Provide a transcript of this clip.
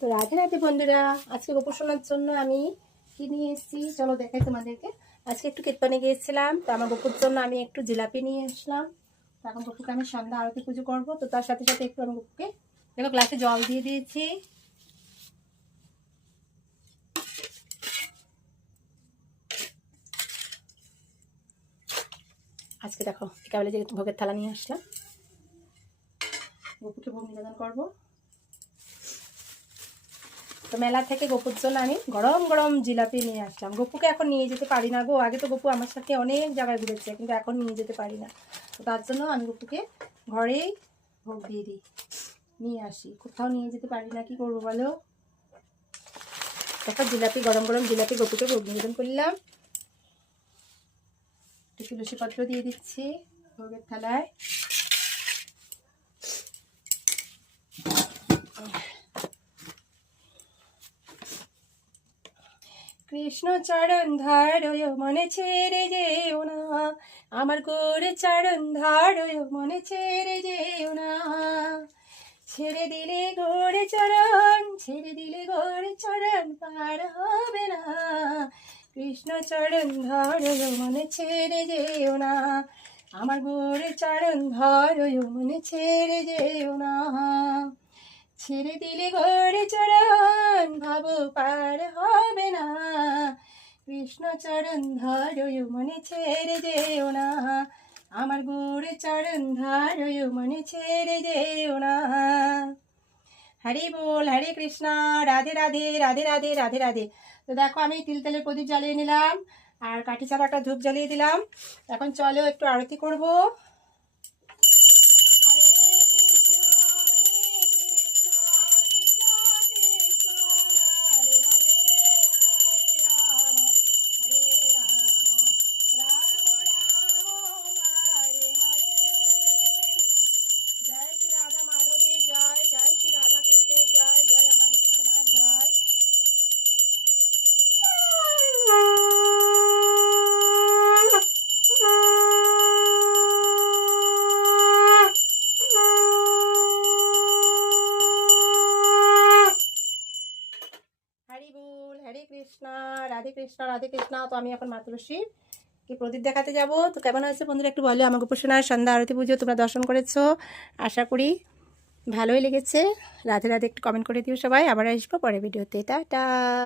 তো রাধে রাধে বন্ধুরা, আজকে গোপু শোনার জন্য আমি কি নিয়ে এসেছি চলো দেখাই তোমাদেরকে। আজকে একটু কেতপানে গিয়েছিলাম, তো আমার গোপুর জন্য আমি একটু জিলাপি নিয়ে আসলাম। তো এখন গোপুকে আমি সন্ধ্যা আরতি পুজো করবো, তো তার সাথে সাথে একটু আমি গোপুকে দেখো গ্লাসে জল দিয়ে দিয়েছি। আজকে দেখো একেবারে যে ভোগের থালা নিয়ে আসলাম, গোপুকে ভোগ নিবেদন করবো। তো মেলা থেকে গোপুর জন্য আমি গরম গরম জিলাপি নিয়ে আসলাম। গোপুকে এখন নিয়ে যেতে পারি না গো, আগে তো গোপু আমার সাথে অনেক জায়গায় ঘুরেছে, কিন্তু এখন নিয়ে যেতে পারি না। তো তার জন্য আমি গোপুকে ঘরেই ভোগ দিয়ে দিই, নিয়ে আসি। কোথাও নিয়ে যেতে পারি না, কি করবো বলো। দেখো জিলাপি, গরম গরম জিলাপি গোপুকে ভোগ নিবেদন করলাম। একটু তুলসী পত্র দিয়ে দিচ্ছি ভোগের থালায়। কৃষ্ণ চরণ ধারয় মনে ছেড়ে যেও না, আমার গোরে চরণ ধারয় মনে ছেড়ে যেও না। ছেড়ে দিলে গোরে চরণ, ছেড়ে দিলে গোরে চরণ পার হবে না। কৃষ্ণ চরণ ধারয় মনে ছেড়ে যেও না, আমার গোরে চরণ ধারয় মনে ছেড়ে যেও না। ছেড়ে দিলে গোরে চরণ ভাবো পার হবে না। কৃষ্ণ চরণ ধারয় মনে ছেড়ে যেও না, আমার গোরে চরণ ধারয় মনে ছেড়ে যেও না। হরি বল, হরে কৃষ্ণ, রাধে রাধে, রাধে রাধে, রাধে রাধে। তো দেখো আমি তিল তেলের প্রদীপ জ্বালিয়ে নিলাম, আর কাঠি ছাড়া একটা ধূপ জ্বালিয়ে দিলাম। এখন চলো একটু আরতি করবো। জয় শ্রী রাধা মাধবের জয়, জয় শ্রী রাধা কৃষ্ণের জয়, জয় আমার গোপীনাথ জয়। হরি বল, হরে কৃষ্ণ, রাধে কৃষ্ণ, রাধে কৃষ্ণ। তো আমি এখন মা তুলসীর কি প্রদীপ দেখাতে যাব। তো কেমন হয়েছে বন্ধুরা একটু বলে। আমার গোপোষণার সন্ধ্যা আরতি পুজো তোমরা দর্শন করেছো, আশা করি ভালোই লেগেছে। রাধে রাধে একটু কমেন্ট করে দিও সবাই। আবার আসবো পরের ভিডিওতে। টাটা।